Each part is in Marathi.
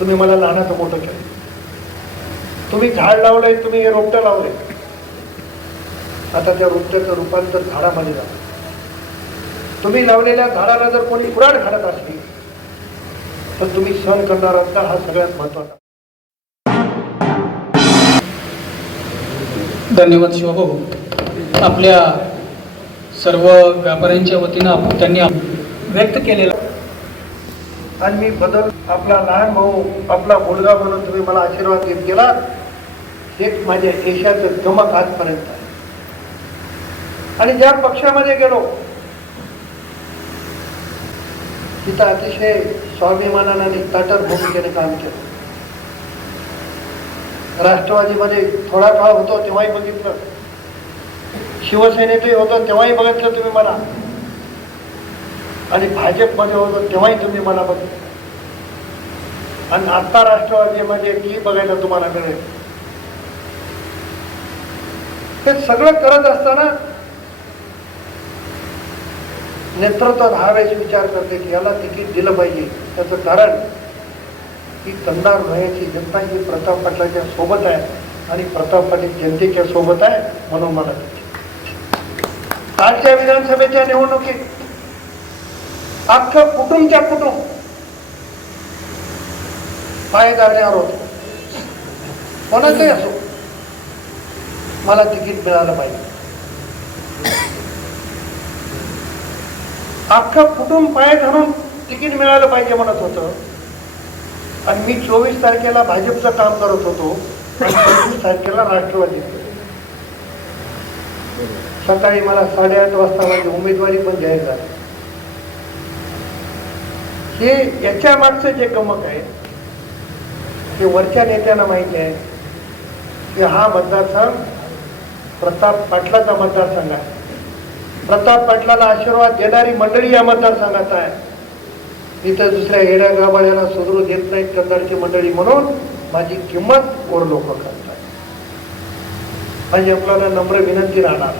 तुम्ही मला लहानाचं मोठं केलं. तुम्ही झाड लावलंय तुम्ही हे रोपटं लावले आता त्या रोपट्याचं रूपांतर झाडामध्ये झालं. तुम्ही लावलेल्या झाडाला जर कोणी कुराड घालत असली तर तुम्ही सहन करणार आहात हा सगळ्यात महत्त्वाचा धन्यवाद शिवभाऊ आपल्या सर्व व्यापाऱ्यांच्या वतीनं त्यांनी व्यक्त केलेला आणि मी बदल आपला लहान भाऊ आपला मुलगा म्हणून तुम्ही मला आशीर्वाद देत गेला हे माझ्या यशाचं गमक आजपर्यंत आहे. आणि ज्या पक्षामध्ये गेलो तिथं अतिशय स्वाभिमानाने ताटर भूमिकेने काम केलं. राष्ट्रवादीमध्ये थोडा काळ होतो तेव्हाही बघितलं. शिवसेनेतही होतो तेव्हाही बघितलं तुम्ही मला. आणि भाजपमध्ये होतो तेव्हाही तुम्ही मला बघितलं. आणि आता राष्ट्रवादीमध्ये की बघायला तुम्हाला मिळेल. हे सगळं करत असताना नेतृत्व दहा वेळेस विचार करते की याला तिकीट दिलं पाहिजे. त्याचं कारण की कंदार भयाची जनता ही प्रताप पाटलाच्या सोबत आहे आणि प्रताप पाटील जनतेच्या सोबत आहे म्हणून मला कालच्या विधानसभेच्या निवडणुकीत अख्खं कुटुंबच्या कुटुंब. पाय धरण्यावर होत कोणाचंही असो. मला तिकीट मिळालं पाहिजे. अख्खं कुटुंब पाय धरून तिकीट मिळालं पाहिजे म्हणत होतं. आणि मी चोवीस तारखेला भाजपचं काम करत होतो. आणि पंचवीस तारखेला राष्ट्रवादी. सकाळी मला साडेआठ वाजता माझी उमेदवारी पण जाहीर झाली. हे याच्या मागचं जे गमक आहे ते वरच्या नेत्यांना माहिती आहे. की हा मतदारसंघ प्रताप पाटलाचा मतदारसंघ आहे. प्रताप पाटलाला आशीर्वाद देणारी मंडळी या मतदारसंघात आहे. इथं दुसऱ्या येड्या गाबाळ्याला सुधरू देत नाहीत कंदारची मंडळी म्हणून माझी किंमत कोर लोक करतात. माझी आपल्याला नम्र विनंती राहणार.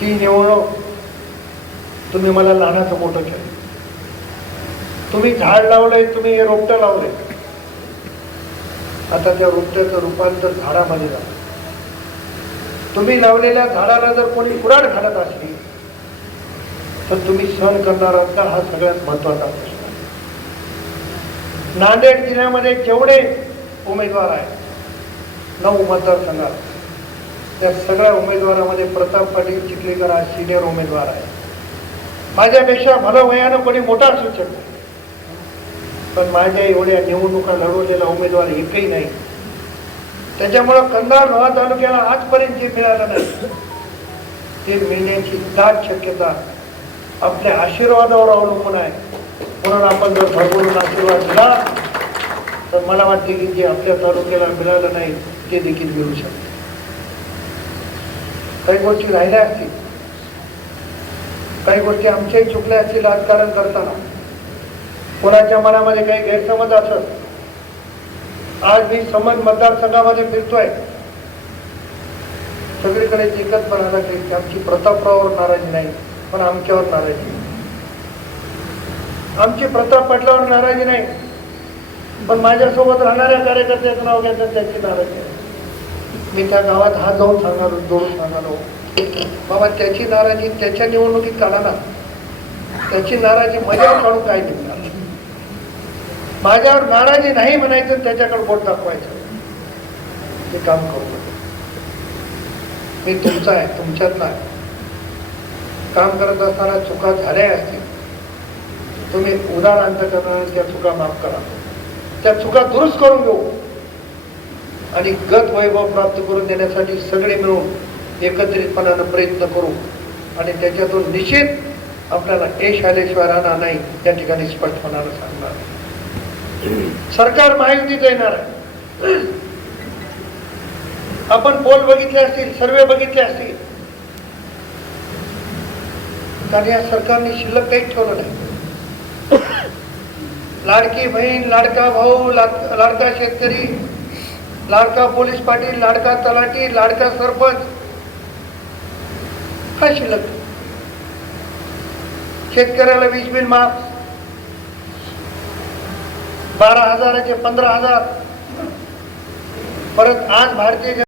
की निवडणूक तुम्ही मला लहानाचं मोठं केलं. तुम्ही झाड लावलंय तुम्ही हे रोपटं लावलंय. आता त्या रोपट्याचं रूपांतर झाडामध्ये झालं. तुम्ही लावलेल्या झाडाला जर कोणी कुराड घालत असली तर तुम्ही सहन करणार आहात का? हा सगळ्यात महत्त्वाचा प्रश्न आहे. नांदेड जिल्ह्यामध्ये जेवढे उमेदवार आहेत नऊ मतदारसंघात त्या सगळ्या उमेदवारामध्ये प्रताप पाटील चिखलीकर हा सिनियर उमेदवार आहे. माझ्यापेक्षा भलं वयानं कोणी मोठा असू शकतो पण माझ्या एवढ्या निवडणुका लढवलेला उमेदवार एकही नाही. त्याच्यामुळं कंधार लोहा तालुक्याला आजपर्यंत जे मिळालं नाही ते मिळण्याची दाट शक्यता आपल्या आशीर्वादावर अवलंबून आहे. म्हणून आपण जर भरभरून आशीर्वाद दिला तर मला वाटते की जे आपल्या तालुक्याला मिळालं नाही ते देखील मिळू शकते. काही गोष्टी राहिल्या असतील? काही गोष्टी आमच्याही चुकल्या असतील राजकारण करताना. कोणाच्या मनामध्ये काही गैरसमज असत आज मी समज मतदारसंघामध्ये फिरतोय. सगळीकडे एकच म्हणाला की आमची प्रतापरावर नाराजी नाही पण आमच्यावर नाराजी आमची प्रताप पाटलावर नाराजी नाही पण माझ्यासोबत राहणाऱ्या कार्यकर्त्याचं नाव घेतात त्याची नाराजी आहे मी त्या गावात हात जाऊन सांगालो जोडून सांगालो बाबा त्याची नाराजी त्याच्या निवडणुकीत काढा ना. त्याची नाराजी माझ्यावर काढून काय निघणार? माझ्यावर नाराजी नाही म्हणायचं त्याच्याकडे बोट दाखवायचं. ते काम करू मी तुमचा आहे तुमच्यात नाही काम करत असताना चुका झाल्या असतील. तुम्ही उदाहरण करणार त्या चुका माफ करा. त्या चुका दुरुस्त करून घेऊ. आणि गत वैभव प्राप्त करून देण्यासाठी सगळे मिळून एकत्रितपणानं प्रयत्न करू आणि त्याच्यातून निश्चित आपल्याला यश आल्याशिवाय राहणार नाही त्या ठिकाणी स्पष्टपणानं सांगणार. सरकार महायुतीचं येणार आहे. आपण पोल बघितले असतील सर्वे बघितले असतील. कारण या सरकारने शिल्लक काहीच ठेवलं नाही. लाडकी बहीण लाडका भाऊ लाडका शेतकरी लाडका पोलीस पाटील लाडका तलाठी लाडका सरपंच काय शिल्लक शेतकऱ्याला वीज बिल माफ. बारा हजाराचे पंधरा हजार. परत आज भारतीय जन-